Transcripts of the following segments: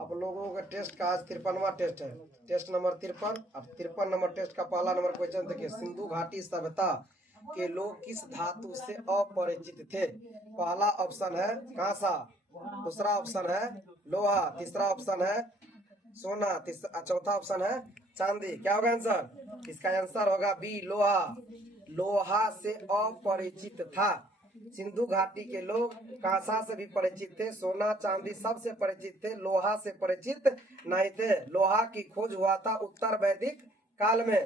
आप लोगों का टेस्ट का आज 53वां टेस्ट है, टेस्ट नंबर 53। अब 53 नंबर टेस्ट का पहला नंबर क्वेश्चन देखिए, सिंधु घाटी सभ्यता के लोग किस धातु से अपरिचित थे? पहला ऑप्शन है कांसा, दूसरा ऑप्शन है लोहा, तीसरा ऑप्शन है सोना, चौथा ऑप्शन है चांदी। क्या होगा आंसर? इसका आंसर होगा बी, लोहा। लोहा से अपरिचित था। सिंधु घाटी के लोग कांसा से भी परिचित थे, सोना चांदी सबसे परिचित थे, लोहा से परिचित नहीं थे। लोहा की खोज हुआ था उत्तर वैदिक काल में,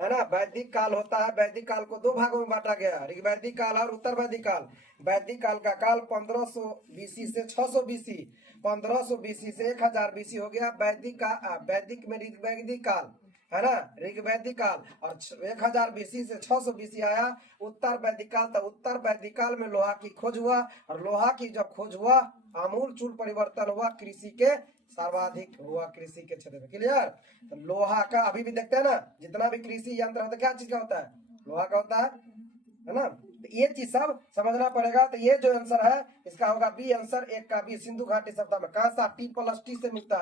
है ना। वैदिक काल होता है, वैदिक काल को दो भागों में बांटा गया, ऋग्वैदिक काल और उत्तर वैदिक काल। वैदिक काल का काल 1500 बीसी से 600 बीसी, 1500 बीसी से 1000 बीसी हो गया वैदिक का। वैदिक में ऋग्वैदिक काल, है ना, ऋग्वैदिक काल। और 1000 बीसी से 600 बीसी आया उत्तर वैदिक काल। तो उत्तर वैदिक काल में लोहा की खोज हुआ, और लोहा की जब खोज हुआ आमूल चूल परिवर्तन हुआ, कृषि के सर्वाधिक हुआ, कृषि के क्षेत्र में। क्लियर? तो लोहा का अभी भी देखते हैं ना, जितना भी कृषि यंत्र होता है क्या चीज का होता है? लोहा का होता है ना। तो ये चीज सब समझना पड़ेगा। तो ये जो आंसर है इसका होगा बी आंसर, एक का बी। सिंधु घाटी सभ्यता में कांसा T+T से मिलता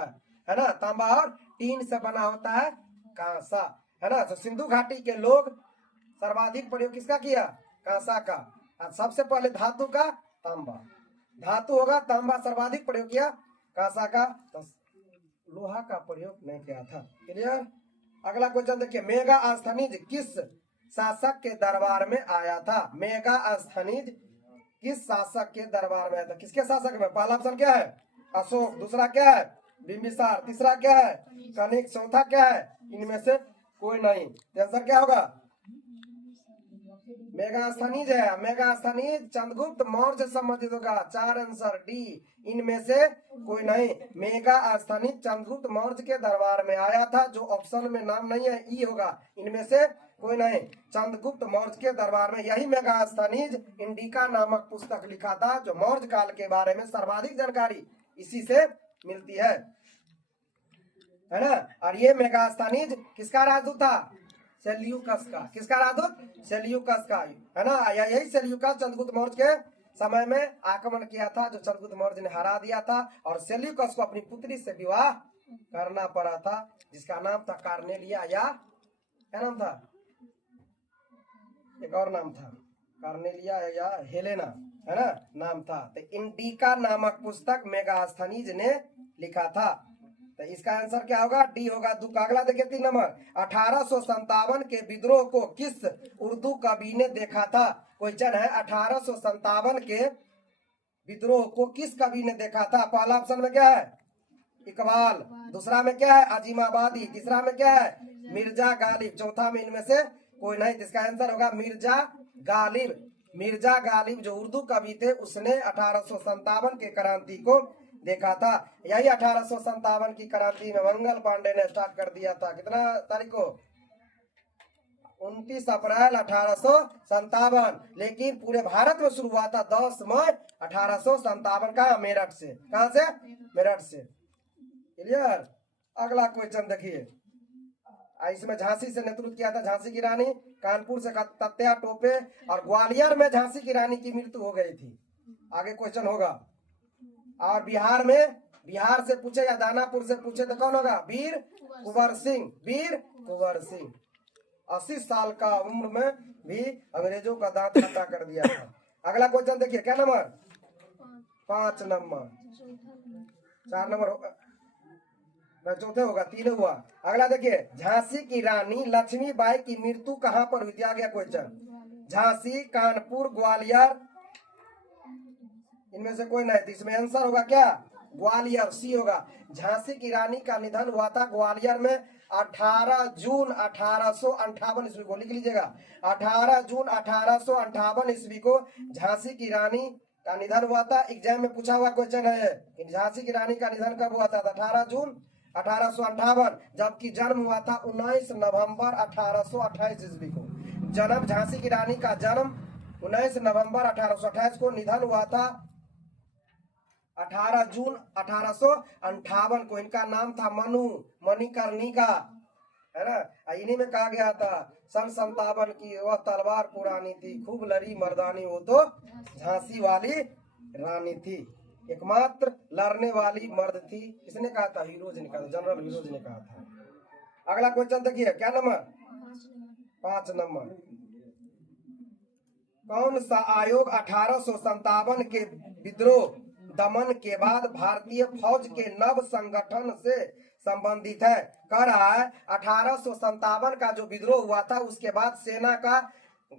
है ना, तांबा और टीन से बना होता है कांसा, है ना। तो सिंधु घाटी के लोग सर्वाधिक प्रयोग किसका किया? कांसा का। और सबसे पहले धातु का तांबा, धातु होगा तांबा, सर्वाधिक प्रयोग किया कांसा का, तो लोहा का प्रयोग नहीं किया था। क्लियर? अगला क्वेश्चन देखिए, मेगा अस्थनीज किस शासक के दरबार में आया था? मेगा अस्थनीज किस शासक के दरबार में आया था? किसके शासक में? पहला ऑप्शन क्या है? अशोक, दूसरा क्या है? बिंबिसार, तीसरा क्या है? कनिष्क, चौथा क्या है? इनमें से कोई नहीं। आंसर क्या होगा? मेगास्थनीज है। मेगास्थनीज चंद्रगुप्त मौर्य से संबंधित होगा। 4 आंसर डी, इनमें से कोई नहीं। मेगास्थनीज चंद्रगुप्त मौर्य के दरबार में आया था। जो ऑप्शन में नाम नहीं है ई होगा, इनमें से कोई नहीं। चंद्रगुप्त मौर्य के दरबार में यही मेगास्थनीज इंडिका नामक पुस्तक लिखा था, जो मौर्य काल के बारे में सर्वाधिक जानकारी इसी से मिलती है ना। और ये मेगास्थनीज किसका राजदूत था? सेल्यूकस का। किसका राजदूत? सेल्यूकस का, है ना। यही सेल्यूकस चंद्रगुप्त मौर्य के समय में आक्रमण किया था, जो चंद्रगुप्त मौर्य ने हरा दिया था। और सेल्यूकस को अपनी पुत्री से विवाह करना पड़ा था, जिसका नाम था कार्नेलिया, या क्या नाम था? एक और नाम था, कार्नेलिया या हेलेना, है ना, नाम था। तो इंडिका नामक पुस्तक मेगास्थनीज ने लिखा था। तो इसका आंसर क्या होगा? डी होगा। दू का अगला देखिए 3 नंबर, 1857 के विद्रोह को किस उर्दू कवि ने देखा था? क्वेश्चन है 1857 के विद्रोह को किस कवि ने देखा था? पहला ऑप्शन में क्या है? इकबाल, दूसरा में क्या है? अजीमाबादी, तीसरा में क्या है? मिर्जा गालिब, चौथा में इनमें से कोई नहीं। इसका आंसर होगा मिर्जा गालिब। मिर्जा गालिब जो उर्दू कवि थे, उसने 1857 के क्रांति को देखा था। यही 1857 की क्रांति में मंगल पांडे ने स्टार्ट कर दिया था। कितना तारीख को? 29 अप्रैल 1857। लेकिन पूरे भारत में शुरू हुआ था 10 मई 1857 का, मेरठ से। कहां से? मेरठ से। क्लियर? अगला क्वेश्चन देखिए, इसमें झांसी से नेतृत्व किया था झांसी की रानी, कानपुर से तत्या टोपे, और ग्वालियर में झांसी की रानी की मृत्यु हो गई थी। आगे क्वेश्चन होगा। और बिहार में, बिहार से पूछे या दानापुर से पूछे तो कौन होगा? वीर कुंवर सिंह। वीर कुंवर सिंह 80 साल का उम्र में भी अंग्रेजों का दांत खट्टा कर दिया था। अगला क्वेश्चन देखिए, क्या नंबर? 5 नंबर, 4 नंबर चौथे होगा, 3 हुआ। अगला देखिए, झांसी की रानी लक्ष्मीबाई की मृत्यु कहां पर हुई थी? आ गया क्वेश्चन। झांसी, कानपुर, ग्वालियर, इनमें से कोई नहीं। तो इसमें आंसर होगा क्या? ग्वालियर, सी होगा। झांसी की रानी का निधन हुआ था ग्वालियर में 18 जून 1858 ईस्वी को। लिख लीजिएगा, 18 जून 1858 ईस्वी को झांसी की रानी का निधन हुआ था। एग्जाम में पूछा हुआ क्वेश्चन है कि झांसी की रानी का निधन कब हुआ था? 18 जून 1858, जबकि जन्म हुआ था 19 नवंबर 1828 ईस्वी को। जन्म, झांसी की रानी का जन्म 19 नवंबर 1828 को, निधन हुआ था 18 जून 1858 को। इनका नाम था मनु मणिकर्णिका, है ना। इन्हीं में कहा गया था सन 57 की वह तलवार पुरानी थी, खूब लड़ी मर्दानी वो तो झांसी वाली रानी थी। एकमात्र लड़ने वाली मर्द थी। किसने कहा था? हीरोज ने कहा था, जनरल हीरोज ने कहा था। अगला क्वेश्चन देखिए, क्या नंबर? 5 नंबर। कौन सा आयोग 1857 के विद्रोह दमन के बाद भारतीय फौज के नव संगठन से संबंधित है? कह रहा है 1857 का जो विद्रोह हुआ था उसके बाद सेना का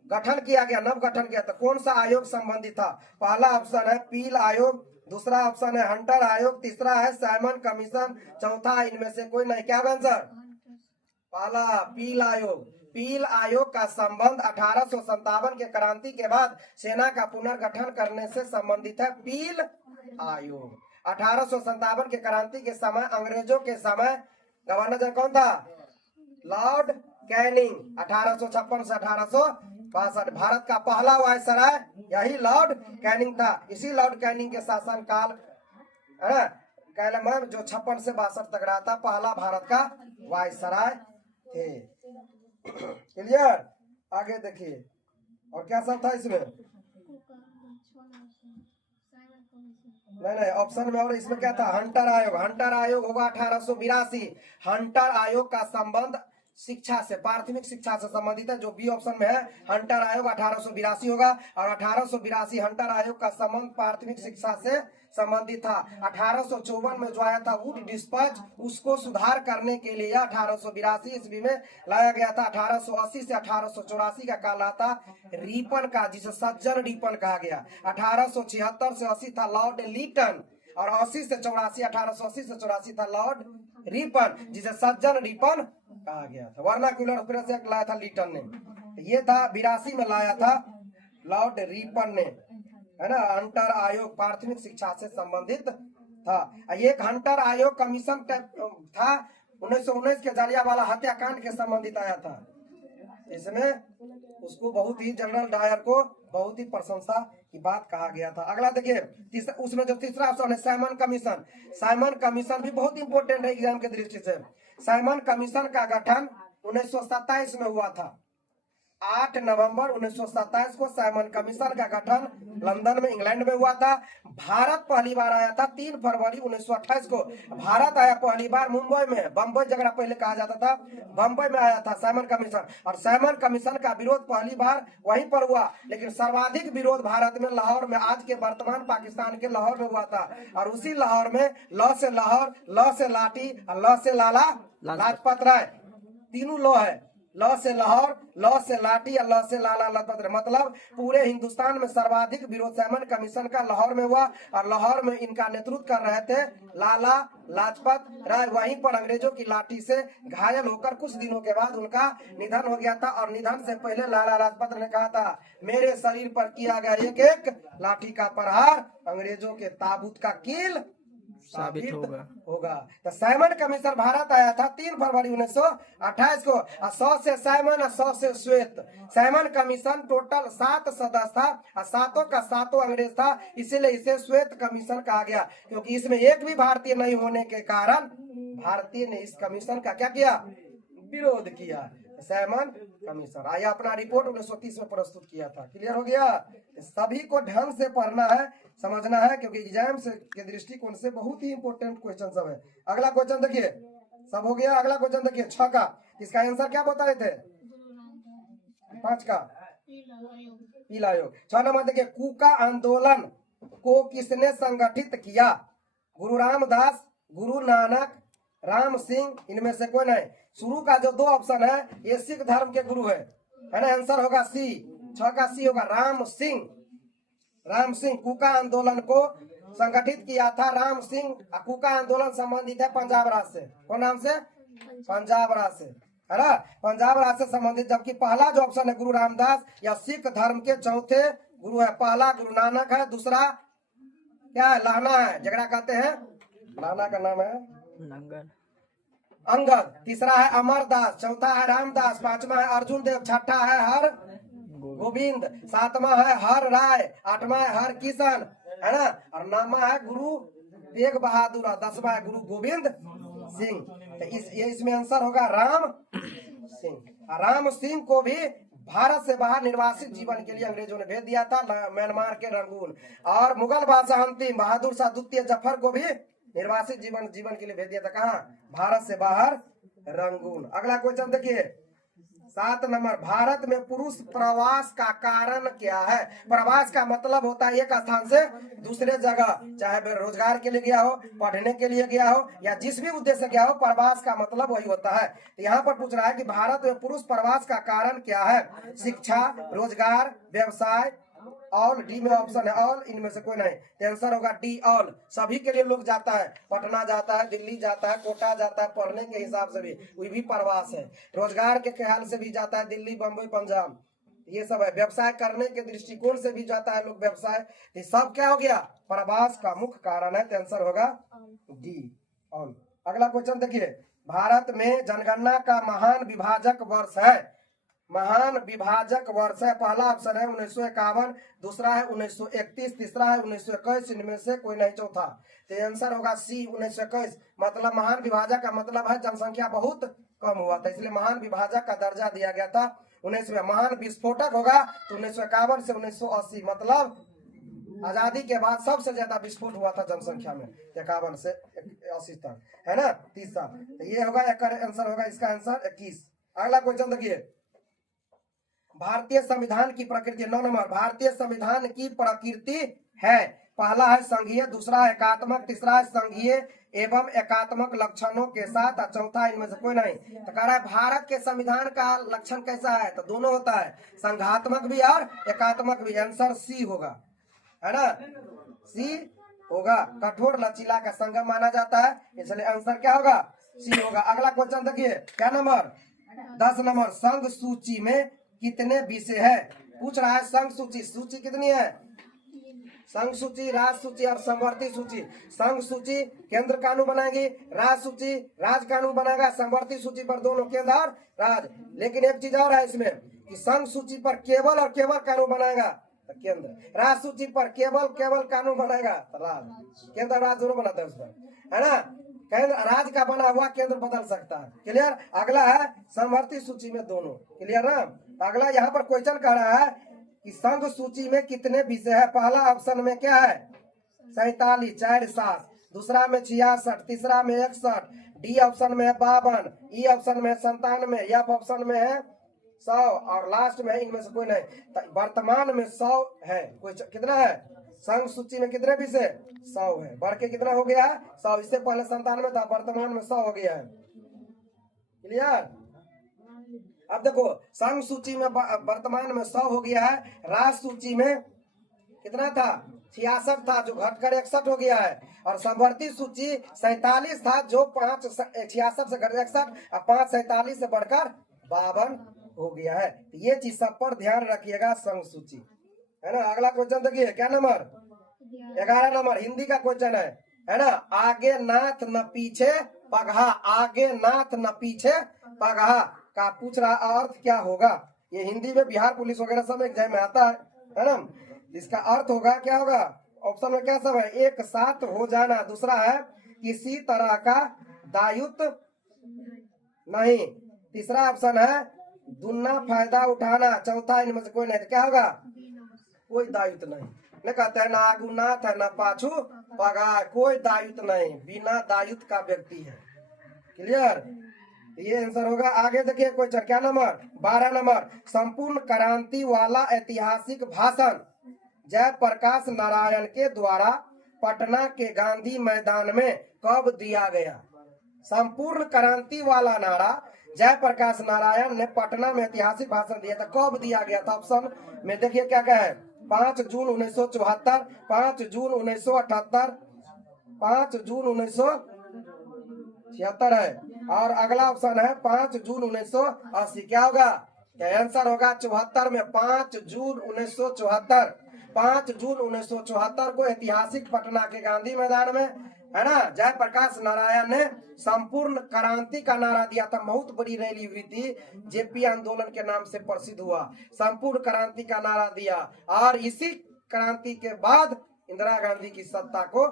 गठन किया गया, नव गठन किया था। कौन सा आयोग संबंधित था? पहला ऑप्शन है पील आयोग, दूसरा ऑप्शन है हंटर आयोग, तीसरा है साइमन कमीशन, चौथा इनमें से कोई नहीं। क्या आंसर? पहला पील आयोग। पील आयोग का संबंध 1857 के क्रांति के बाद सेना का पुनर्गठन करने से संबंधित है। पील आयोग 1857 के क्रांति के समय, अंग्रेजों के समय गवर्नर जनरल कौन था? Lord Canning. 1856 से 1862 भारत का पहला वायसराय यही लॉर्ड कैनिंग था। इसी लॉर्ड कैनिंग के शासन काल में जो 56 से 62 तक रहा था, पहला भारत का वायसराय थे। क्लियर? आगे देखिए और क्या सब था इसमें? नहीं, ऑप्शन में और इसमें क्या था? हंटर आयोग। हंटर आयोग होगा 1882। हंटर आयोग का संबंध शिक्षा से, प्राथमिक शिक्षा से संबंधित है, जो बी ऑप्शन में है। हंटर आयोग 1882 होगा और 1882 हंटर आयोग का संबंध प्राथमिक शिक्षा से संबंधित था। 1854 में जो आया था वुड डिस्पैच, उसको सुधार करने के लिए 1882 ईस्वी में लाया गया था। 1880 से 1884 का काल था रिपन का, जिसे सज्जन रिपन कहा गया। 1876 से 80 था लॉर्ड लीटन और 80 से 84 1880 से 84 था लॉर्ड रिपन, जिसे सज्जन रिपन कहा गया था। वर्नाक्युलर प्रेस एक्ट लाया था लीटन ने। ये था 82 में लाया था लॉर्ड रिपन ने, है ना। हंटर आयोग प्राथमिक शिक्षा से संबंधित था। एक हंटर आयोग कमीशन था 1919 के जलियांवाला हत्याकांड के संबंधित आया था। इसमें उसको बहुत ही, जनरल डायर को बहुत ही प्रशंसा की बात कहा गया था। अगला देखिए, उसमें जो तीसरा ऑप्शन है साइमन कमीशन। साइमन कमीशन भी बहुत इंपॉर्टेंट है एग्जाम के दृष्टि से। साइमन कमीशन का गठन 1927 में हुआ था। 8 नवंबर 1927 को साइमन कमीशन का गठन लंदन में, इंग्लैंड में हुआ था। भारत पहली बार आया था 3 फरवरी 1928 को। भारत आया पहली बार मुंबई में, बंबई जगह पहले कहा जाता था, बंबई में आया था साइमन कमीशन। और साइमन कमीशन का विरोध पहली बार वहीं पर हुआ, लेकिन सर्वाधिक विरोध भारत में लाहौर में, आज के वर्तमान पाकिस्तान के लाहौर में हुआ था। और उसी लाहौर में लौ से लाहौर, लौ से लाठी और लौ से लाला लाजपत राय, तीनों लौ है। लौ से लाहौर, लौ से लाठी और लौ से लाला लाजपत राय, मतलब पूरे हिंदुस्तान में सर्वाधिक विरोध साइमन कमीशन का लाहौर में हुआ। और लाहौर में इनका नेतृत्व कर रहे थे लाला लाजपत राय। वहीं पर अंग्रेजों की लाठी से घायल होकर कुछ दिनों के बाद उनका निधन हो गया था। और निधन से पहले लाला लाजपत ने कहा था, मेरे शरीर पर किया गया एक एक लाठी का प्रहार अंग्रेजों के ताबूत का कील साबित होगा। तो साइमन कमीशन भारत आया था 3 फरवरी 1928 को। 100 से साइमन और 100 से श्वेत। साइमन कमीशन टोटल 7 सदस्य था और 7 का 7 अंग्रेज था, इसीलिए इसे श्वेत कमीशन कहा गया, क्योंकि इसमें एक भी भारतीय नहीं होने के कारण भारतीय ने इस कमीशन का क्या किया? विरोध किया। साइमन कमीशन आया, अपना रिपोर्ट 1930 में प्रस्तुत किया था। क्लियर हो गया? सभी को ढंग से पढ़ना है, समझना है, क्योंकि एग्जाम से के दृष्टिकोण से बहुत ही इंपॉर्टेंट क्वेश्चन सब है। अगला क्वेश्चन देखिए, सब हो गया। अगला क्वेश्चन देखिए 6 का, इसका आंसर क्या बता रहे थे? 5 का पीला आयोग। 6 नंबर देखिए, कूका आंदोलन को किसने संगठित किया? गुरु रामदास, गुरु नानक, राम सिंह, इनमें से कोई नहीं। शुरू का जो 2 ऑप्शन है ये सिख धर्म के गुरु है ना। आंसर होगा सी, 6 का सी होगा, राम सिंह। राम सिंह कूका आंदोलन को संगठित किया था राम सिंह। कूका आंदोलन संबंधित है पंजाब राज्य से। कौन नाम से? पंजाब राज्य से, है ना, पंजाब राज्य से संबंधित। जबकि पहला जो ऑप्शन है गुरु रामदास या सिख धर्म के चौथे गुरु है। पहला गुरु नानक है, दूसरा क्या है? लाना है, जगड़ा कहते हैं, लाना का नाम है अंगद, तीसरा है अमरदास, चौथा है रामदास, पांचवा है अर्जुन देव, छठा है हर गोविंद, सातवां है हर राय, आठवां है हर किशन, है ना, और नौवां है गुरु तेग बहादुर, 10वां है गुरु गोविंद सिंह। तो इसमें आंसर होगा राम सिंह। राम सिंह को भी भारत से बाहर निर्वासित जीवन के लिए अंग्रेजों ने भेज दिया था म्यांमार के रंगून। और मुगल बादशाह अंतिम बहादुर शाह द्वितीय जफर को भी निर्वासित जीवन के लिए भेज दिया था। कहाँ? भारत से बाहर रंगून। अगला क्वेश्चन देखिए 7 नंबर, भारत में पुरुष प्रवास का कारण क्या है? प्रवास का मतलब होता है एक स्थान से दूसरे जगह, चाहे रोजगार के लिए गया हो, पढ़ने के लिए गया हो, या जिस भी उद्देश्य से गया हो, प्रवास का मतलब वही होता है। तो यहाँ पर पूछ रहा है कि भारत में पुरुष प्रवास का कारण क्या है? शिक्षा, रोजगार, व्यवसाय, ऑल। डी में ऑप्शन है ऑल, इनमें से कोई नहीं। तो आंसर होगा डी ऑल। सभी के लिए लोग जाता है, पटना जाता है, दिल्ली जाता है, कोटा जाता है, पढ़ने के हिसाब से भी वही भी प्रवास है। रोजगार के ख्याल से भी जाता है, दिल्ली, बम्बई, पंजाब, ये सब है। व्यवसाय करने के दृष्टिकोण से भी जाता है लोग व्यवसाय। ये सब क्या हो गया? प्रवास का मुख्य कारण है। तो आंसर होगा डी ऑल। अगला क्वेश्चन देखिए, भारत में जनगणना का महान विभाजक वर्ष है। महान विभाजक वर्ष है, पहला ऑप्शन है 1951, दूसरा है 1931, तीसरा है 1921, इनमें से कोई नहीं चौथा। तो आंसर होगा सी 1921। मतलब महान विभाजक का मतलब है जनसंख्या बहुत कम हुआ था, इसलिए महान विभाजक का दर्जा दिया गया था 19में। महान विस्फोटक होगा तो 1951 से 1980, मतलब आजादी के बाद सबसे ज्यादा विस्फोट हुआ था जनसंख्या में, 51 से 80 तक, है ना, 30 साल। तो ये होगा आंसर होगा, इसका आंसर 21। अगला क्वेश्चन देखिए, भारतीय संविधान की प्रकृति। 9 नंबर, भारतीय संविधान की प्रकृति है। पहला है संघीय, दूसरा है एकात्मक, तीसरा है संघीय एवं एकात्मक लक्षणों के साथ, और चौथा इनमें से कोई नहीं। तो कह रहा है भारत के संविधान का लक्षण कैसा है? तो दोनों होता है, संघात्मक भी और एकात्मक भी। आंसर सी होगा, है ना, सी होगा। कठोर लचीला का संगम माना जाता है, इसलिए आंसर क्या होगा? सी होगा। अगला क्वेश्चन देखिए, क्या नंबर? 10 नंबर, संघ सूची में कितने विषय है? पूछ रहा है संघ सूची। सूची कितनी है? संघ सूची, राज सूची और समवर्ती सूची। संघ सूची केंद्र कानून बनाएगी, राज सूची राज कानून बनाएगा, समवर्ती सूची पर दोनों केंद्र और राज। लेकिन एक चीज और है इसमें कि संघ सूची पर केवल और केवल कानून बनाएगा तो केंद्र, राज सूची पर केवल कानून बनाएगा तो राज। केंद्र राज दोनों बनाता है उस पर, है ना। केंद्र राज का बना हुआ केंद्र बदल सकता है। क्लियर? अगला है समवर्ती सूची में दोनों। क्लियर ना? अगला यहाँ पर क्वेश्चन कह रहा है कि संघ सूची में कितने विषय है? पहला ऑप्शन में क्या है? 47, 4 7, दूसरा में 66, तीसरा में 61, डी ऑप्शन में है 52, ई ऑप्शन में है 97, एफ ऑप्शन में है 100 और लास्ट में है इनमें से कोई नहीं। वर्तमान में 100 है। कोई कितना है? संघ सूची में कितने विषय? 100 है। बढ़ के कितना हो गया? 100। इससे पहले 97 था, वर्तमान में 100 हो गया है। क्लियर? अब देखो, संघ सूची में वर्तमान में 100 हो गया है। राज सूची में कितना था? 66 था, जो घटकर 61 हो गया है। और समवर्ती सूची 47 था, जो 5 66 से घट 61 और 5 47 से बढ़कर 52 हो गया है। तो ये चीज सब पर ध्यान रखिएगा, संघ सूची, है ना। अगला क्वेश्चन देखिए, क्या नंबर? 11 नंबर, हिंदी का क्वेश्चन है ना। आगे नाथ न पीछे पगहा, आगे नाथ न पीछे पगहा का पूछ रहा अर्थ क्या होगा? ये हिंदी में बिहार पुलिस वगैरह सब एग्जाम में आता है ना। इसका अर्थ होगा, क्या होगा? ऑप्शन में क्या सब है? एक साथ हो जाना, दूसरा है किसी तरह का दायित्व नहीं, तीसरा ऑप्शन है दुगना फायदा उठाना, चौथा इनमें से कोई नहीं। तो क्या होगा? कोई दायित्व नहीं। न कहते हैं ना आगू नाथ है ना पाछू पगा, कोई दायित्व नहीं, बिना दायित्व का व्यक्ति है। क्लियर? ये आंसर होगा। आगे देखिए क्वेश्चन, क्या नंबर? 12 नंबर, संपूर्ण क्रांति वाला ऐतिहासिक भाषण जयप्रकाश नारायण के द्वारा पटना के गांधी मैदान में कब दिया गया? संपूर्ण क्रांति वाला नारा जयप्रकाश नारायण ने पटना में ऐतिहासिक भाषण दिया था, कब दिया गया था? ऑप्शन में देखिए क्या क्या है? 5 जून 1974, 5 जून 1978, 5 जून 1976 है, और अगला ऑप्शन है 5 जून 1980। क्या होगा? आंसर होगा 74 में 5 जून 1974। 5 जून 1974 को ऐतिहासिक पटना के गांधी मैदान में, है ना, जयप्रकाश नारायण ने संपूर्ण क्रांति का नारा दिया था। बहुत बड़ी रैली हुई थी, जेपी आंदोलन के नाम से प्रसिद्ध हुआ। संपूर्ण क्रांति का नारा दिया, और इसी क्रांति के बाद इंदिरा गांधी की सत्ता को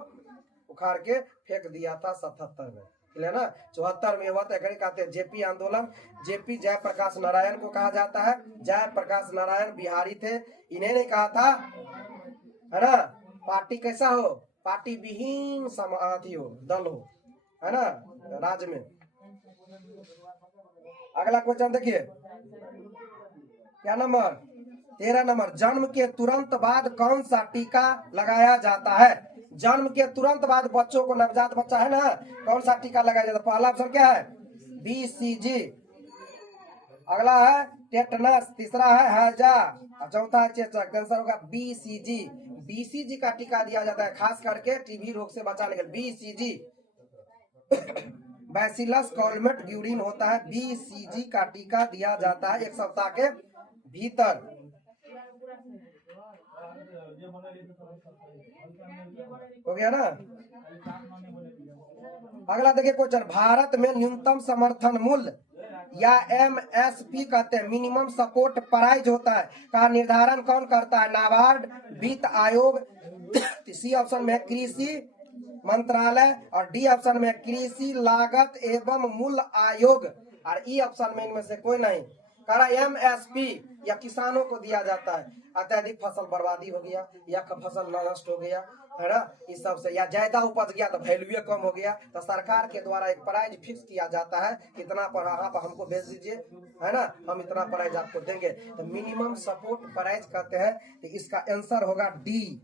उखाड़ के फेंक दिया था 77 में, है ना। 74 में हुआ था, कहते हैं जेपी आंदोलन। जेपी जयप्रकाश नारायण को कहा जाता है। जयप्रकाश नारायण बिहारी थे, इन्हें नहीं कहा था, है ना, पार्टी कैसा हो, पार्टी विहीन समाधि हो, दल हो, है ना, राज्य में। अगला क्वेश्चन देखिए, क्या नंबर 13 नंबर, जन्म के तुरंत बाद कौन सा टीका लगाया जाता है। जन्म के तुरंत बाद बच्चों को, नवजात बच्चा है ना, कौन सा टीका लगाया जाता है। पहला ऑप्शन क्या है, BCG, अगला है टेटनस, तीसरा है हैजा, चौथा है चेचक। आंसर होगा BCG। BCG का टीका दिया जाता है खास करके टीबी रोग से बचाने के लिए, BCG। बैसिलस कॉलमेट ग्यूरिन होता है, BCG का टीका दिया जाता है 1 सप्ताह के भीतर। हो गया ना। अगला देखिए क्वेश्चन, भारत में न्यूनतम समर्थन मूल्य या MSP कहते हैं, मिनिमम सपोर्ट प्राइस होता है, का निर्धारण कौन करता है। नाबार्ड, वित्त आयोग, सी ऑप्शन में कृषि मंत्रालय, और डी ऑप्शन में कृषि लागत एवं मूल्य आयोग, और ई ऑप्शन में इनमें से कोई नहीं। करा MSP या किसानों को दिया जाता है, अत्यधिक फसल बर्बादी हो गया या फसल नष्ट हो गया, है ना, इस सब से, या ज्यादा उपज गया तो वैल्यू कम हो गया, तो सरकार के द्वारा एक प्राइस फिक्स किया जाता है, कितना पर आप हमको बेच दीजिए, है ना, हम इतना प्राइस आपको देंगे, तो मिनिमम सपोर्ट प्राइस कहते हैं। तो इसका आंसर होगा डी,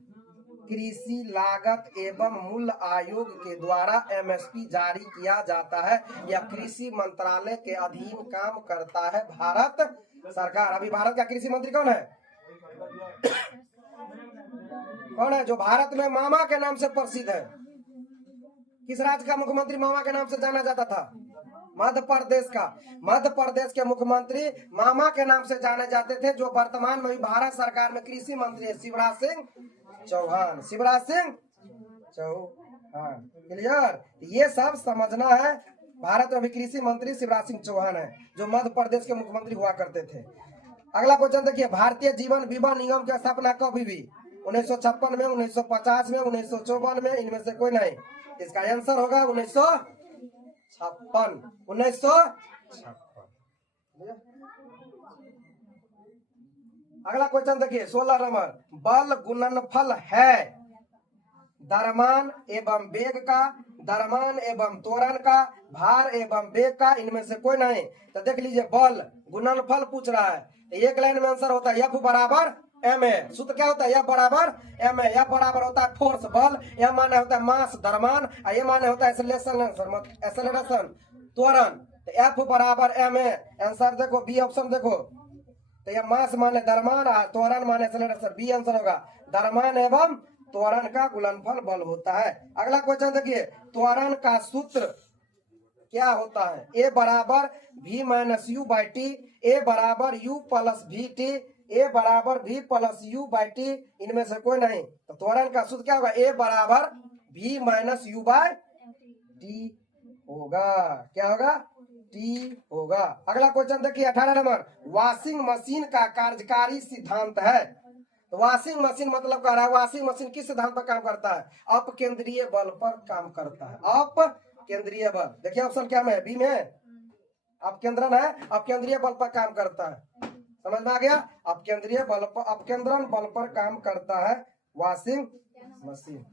कृषि लागत एवं मूल्य आयोग के द्वारा MSP जारी किया जाता है, या कृषि मंत्रालय के अधीन काम करता है भारत सरकार। अभी भारत का कृषि मंत्री कौन है, कौन है जो भारत में मामा के नाम से प्रसिद्ध है। किस राज्य का मुख्यमंत्री मामा के नाम से जाना जाता था, मध्य प्रदेश का। मध्य प्रदेश के मुख्यमंत्री मामा के नाम से जाने जाते थे, जो वर्तमान में भी भारत सरकार में कृषि मंत्री है, शिवराज सिंह चौहान। शिवराज सिंह चौहान, क्लियर। ये सब समझना है, भारत में भी कृषि मंत्री शिवराज सिंह चौहान है, जो मध्य प्रदेश के मुख्यमंत्री हुआ करते थे। अगला क्वेश्चन देखिए, भारतीय जीवन बीमा निगम की स्थापना कब हुई। 1956 में, 1950 में, 1954 में, इनमें से कोई नहीं। इसका आंसर होगा 1956। 1956। अगला क्वेश्चन देखिए 16 नंबर, बल गुणनफल है द्रव्यमान एवं वेग का, द्रव्यमान एवं त्वरण का, भार एवं वेग का, इनमें से कोई नहीं। तो देख लीजिए, बल गुणनफल पूछ रहा है, एक लाइन में आंसर होता है F बराबर ma। सूत्र क्या होता है, F बराबर ma। F बराबर होता है फोर्स बल, यह माने होता है मास द्रव्यमान, ये माने होता है एक्सेलरेशन त्वरण। तो F बराबर ma, आंसर देखो बी ऑप्शन देखो, तो यह मास माने द्रव्यमान, त्वरण माने एक्सेलरेशन, बी आंसर होगा। द्रव्यमान एवं त्वरण का गुणनफल बल होता है। अगला क्वेश्चन देखिए, त्वरण का सूत्र क्या होता है। ए बराबर V minus U by T, A बराबर U plus V T, A बराबर V plus U by T, इनमें से कोई नहीं। तो त्वरण का सूत्र क्या होगा, ए बराबर V minus U by T होगा। क्या होगा, टी होगा। अगला क्वेश्चन देखिए 18 नंबर, वॉशिंग मशीन का कार्यकारी सिद्धांत है। तो वॉशिंग मशीन मतलब कह रहा है, वॉशिंग मशीन किस सिद्धांत पर काम करता है, अपकेंद्रीय बल पर काम करता है। अपकेंद्रीय बल, देखिए ऑप्शन क्या में, बी में अपकेंद्रन है, अपकेंद्रीय बल पर काम करता है। समझ में आ गया, अपकेंद्रीय बल पर, अपकेंद्रन बल पर काम करता है वॉशिंग मशीन।